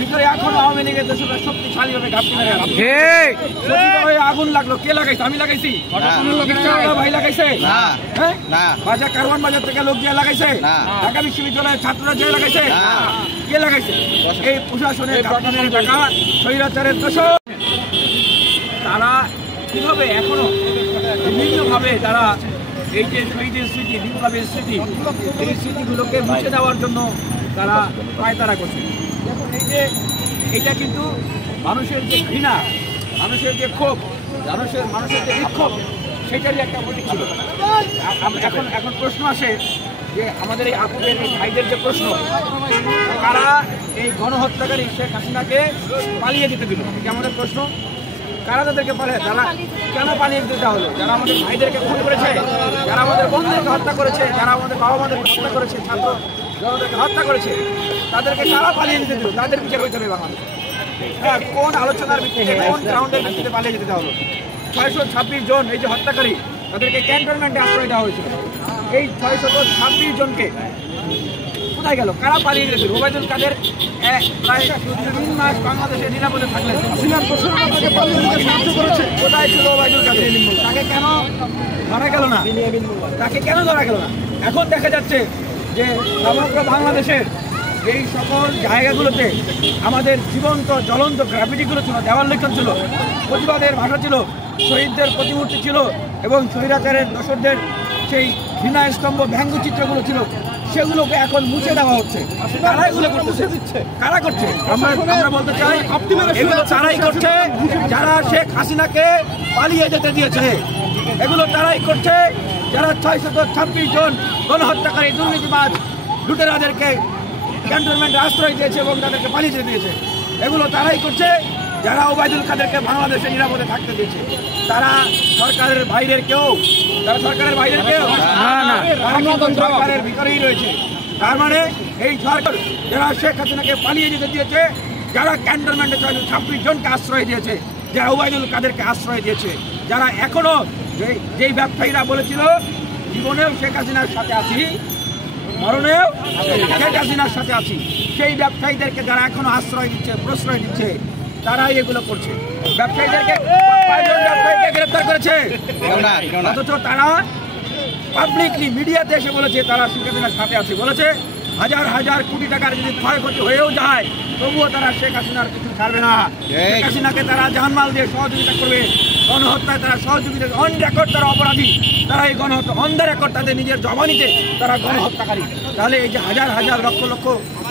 ভিতরে এখন আওয়ামী লীগের দোষরা শক্তিশালীভাবে ঘাপটি মেরে আগুন লাগলো। কে লাগাইছে? আমি লাগাইছি? ভাই লাগাইছে? বাজার কারওয়ান বাজার থেকে লোক দিয়ে লাগাইছে? ঢাকা বিশ্ববিদ্যালয়ের ছাত্ররা দিয়ে লাগাইছে? কে লাগাইছে? এই প্রশাসনের টাকা স্বৈরাচারের দোষর। তারা কিভাবে এখনো বিভিন্নভাবে তারা এই যে শহীদের স্মৃতি, বিপ্লবের স্মৃতি, এই স্মৃতিগুলোকে মুছে দেওয়ার জন্য তারা পায়তারা করছে। দেখুন এই যে এটা কিন্তু মানুষের যে ঘৃণা, মানুষের যে ক্ষোভ, মানুষের যে বিক্ষোভ, সেটারই একটা প্রতীক ছিল। এখন প্রশ্ন আসে যে আমাদের এই আপুদের এই ভাইদের যে প্রশ্ন, কারা এই গণহত্যাকারী শেখ হাসিনাকে পালিয়ে যেতে দিল, এটা আমাদের প্রশ্ন। কারা তাদেরকে পালিয়ে, তারা কেন পালিয়ে যেতে দেওয়া হলো? যারা আমাদের ভাইদেরকে খুন করেছে, যারা আমাদের বন্ধুদেরকে হত্যা করেছে, যারা আমাদের বাবা মাদেরকে হত্যা করেছে, ছাত্র জনতাকে হত্যা করেছে, তাদেরকে কারা পালিয়ে যেতে দিল? তাদের বিচার করতে হবে বাংলাদেশ। হ্যাঁ, কোন আলোচনার ভিত্তিতে, কোন গ্রাউন্ডের ভিত্তিতে পালিয়ে যেতে দেওয়া হলো? 626 জন এই যে হত্যাকারী, তাদেরকে ক্যান্টনমেন্টে আশ্রয় দেওয়া হয়েছিল। এই 626 জনকে কোথায় গেল? কারা পালিয়ে যেতে দিল? ওবায়দুল কাদের প্রায় 3 মাস বাংলাদেশে নিরাপদে থাকলেন। কোথায় ছিল ওবায়দুল কাদের? তাকে কেন ধরা গেল না? এখন দেখা যাচ্ছে যে সমগ্র বাংলাদেশের এই সকল জায়গাগুলোতে আমাদের জীবন্ত জ্বলন্ত গ্রাফিটিগুলো ছিল, দেওয়াল লিখন ছিল, প্রতিবাদের ভাষা ছিল, শহীদদের প্রতিমূর্তি ছিল এবং স্বৈরাচারের দোসরদের সেই ঘৃণা স্তম্ভ ব্যঙ্গচিত্রগুলো ছিল, সেগুলোকে এখন মুছে দেওয়া হচ্ছে। কারা এগুলো করতেছে? কারা করছে? আমরা বলতে চাই এগুলো তারাই করছে যারা শেখ হাসিনাকে পালিয়ে যেতে দিয়েছে। এগুলো তারাই করছে যারা 626 জন গণহত্যাকারী দুর্নীতিবাজ লুটেরাদেরকে ক্যান্টনমেন্টে আশ্রয় দিয়েছে এবং তাদেরকে পালিয়ে যেতে দিয়েছে। এগুলো তারাই করছে যারা ওবায়দুল কাদেরকে বাংলাদেশে নিরাপদে থাকতে দিয়েছে। তারা সরকারের বাইরের কেউ, সরকারের ভিতরেই রয়েছে। তার মানে এই সরকার যারা শেখ হাসিনাকে পালিয়ে যেতে দিয়েছে, যারা ক্যান্টনমেন্টে 626 জনকে আশ্রয় দিয়েছে, যারা ওবায়দুল কাদেরকে আশ্রয় দিয়েছে, যারা এখনো যেই ব্যবসায়ীরা বলেছিল জীবনেও শেখ হাসিনার সাথে আছি, মরণেও শেখ হাসিনার সাথে আছি, সেই ব্যবসায়ীদেরকে যারা এখনো আশ্রয় দিচ্ছে, প্রশ্রয় দিচ্ছে, তারাই এগুলো করছে। ব্যবসায়ীদেরকে গ্রেফতার করেছে, অথচ তারা পাবলিকলি মিডিয়াতে এসে বলেছে তারা শেখ হাসিনার সাথে আছে। বলেছে হাজার হাজার কোটি টাকার যদি ক্ষয়ক্ষতি হয়েও যায়, তবুও তারা শেখ হাসিনার কিছু ছাড়বে না। শেখ হাসিনাকে তারা জানমাল দিয়ে সহযোগিতা করবে, গণহত্যায় তারা সহযোগিতা, অন রেকর্ড তারা অপরাধী, তারা এই গণহত্যা, অন দ্য রেকর্ড তাদের নিজের জবানিতে তারা গণহত্যাকারী। তাহলে এই যে হাজার হাজার লক্ষ লক্ষ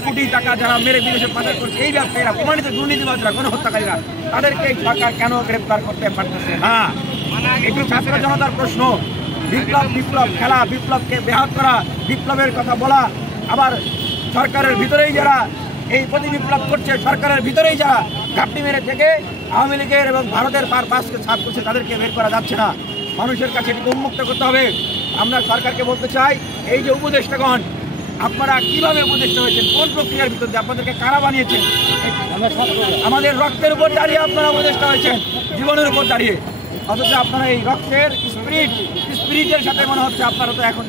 কোটি টাকা যারা মেরে বিদেশে পাচার করছে, এই ব্যবসায়ীরা, প্রমাণিত দুর্নীতিবাজরা, গণহত্যাকারীরা, তাদেরকে এই সরকার কেন গ্রেফতার করতে পারতেছে না? একটু ছাত্র জনতার প্রশ্ন। বিপ্লব খেলা, বিপ্লবকে ব্যাহত করা, বিপ্লবের কথা বলা, আবার সরকারের ভিতরেই যারা এই প্রতি বিপ্লব করছে, সরকারের ভিতরেই যারা ঘাপটি মেরে থেকে আওয়ামী লীগের এবং ভারতের পাশকে সাফ করছে, তাদেরকে বের করা যাচ্ছে না। মানুষের কাছে এটিকে উন্মুক্ত করতে হবে। আমরা সরকারকে বলতে চাই, এই যে উপদেষ্টাগণ, আপনারা কিভাবে উপদেষ্টা হয়েছেন? কোন প্রক্রিয়ার ভিতর দিয়ে? আপনাদেরকে কারা বানিয়েছেন? আমাদের রক্তের উপর দাঁড়িয়ে আপনারা উপদেষ্টা হয়েছেন, জীবনের উপর দাঁড়িয়ে। অথচ আপনারা এই রক্তের স্পিরিটের সাথে মনে হচ্ছে আপনারা তো এখন